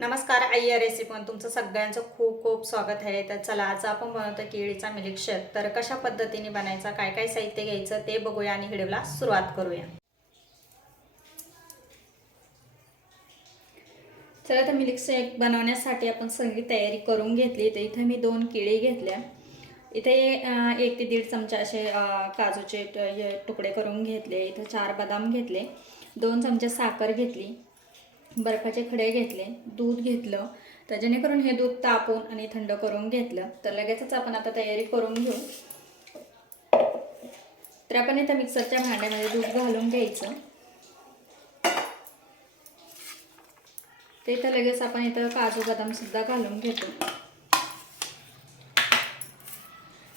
नमस्कार आई या रेसिपीमध्ये तुमचं सगळ्यांचं खूप खूप स्वागत आहे. तर चला आज आपण बनवतो केळीचा मिल्कशेक. तर कशा पद्धतीने बनायचा काय काय साहित्य घ्यायचं ते बघूया आणि व्हिडिओला सुरुवात करूया. चला तर मिल्क बनवण्यासाठी आपण सगळी तयारी करून घेतली. तर इथे मी दोन केळी घेतल्या. इथे एक ते दीड चमचा असे काजूचे हे तुकडे करून घेतले. इथं चार बदाम घेतले. दोन चमचे साखर घेतली. बर्फाचे खडे घेतले दूध घेतलं तर जेणेकरून हे दूध तापून आणि थंड करून घेतलं. तर लगेचच आपण आता तयारी करून घेऊ. तर आपण इथं मिक्सरच्या भांड्यामध्ये दूध घालून घ्यायचं. ते इथं लगेच आपण इथं काजू बदामसुद्धा घालून घेतो.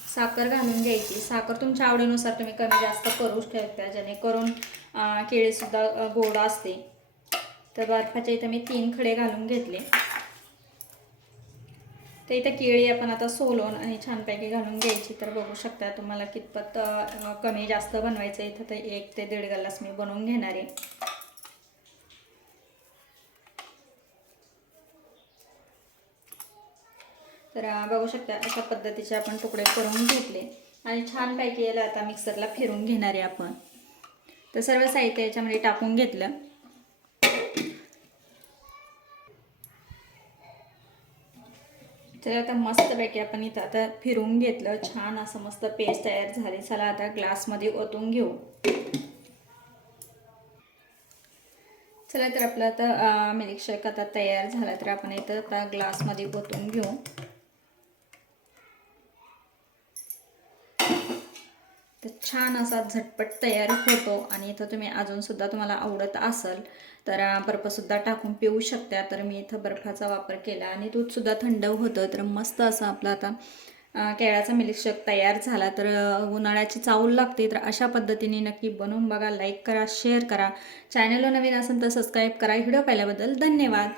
साखर घालून घ्यायची. साखर तुमच्या आवडीनुसार तुम्ही कमी जास्त करू शकता जेणेकरून केळीसुद्धा गोड असते. तर बर्फाच्या इथं मी तीन खडे घालून घेतले. तर इथं केळी आपण आता सोलून आणि छानपैकी घालून घ्यायची. तर बघू शकता तुम्हाला कितपत कमी जास्त बनवायचं इथं तर एक ते दीड ग्लास मी बनवून घेणार आहे. तर बघू शकता अशा पद्धतीचे आपण तुकडे करून घेतले. आणि छानपैकी याला आता मिक्सरला फिरून घेणार आहे आपण. तर सर्व साहित्य याच्यामध्ये टाकून घेतलं. तर आता मस्तपैकी आपण इथं आता फिरून घेतलं. छान असं मस्त पेस्ट तयार झाली. चला आता ग्लासमध्ये ओतून घेऊ. चला तर आपलं आता मिल्कशेक आता तयार झाला तर आपण इथं आता ग्लासमध्ये ओतून घेऊ. तर छान असा झटपट तयार होतो आणि इथं तुम्ही अजूनसुद्धा तुम्हाला आवडत असेल तर बर्फसुद्धा टाकून पिऊ शकता. तर मी इथं बर्फाचा वापर केला आणि दूधसुद्धा थंड होतं तर मस्त असं आपलं आता केळ्याचा मिल्क तयार झाला. तर उन्हाळ्याची चावल लागते तर अशा पद्धतीने नक्की बनवून बघा लाईक करा शेअर करा. चॅनलला नवीन असेल तर सबस्क्राईब करा. व्हिडिओ पाहिल्याबद्दल धन्यवाद.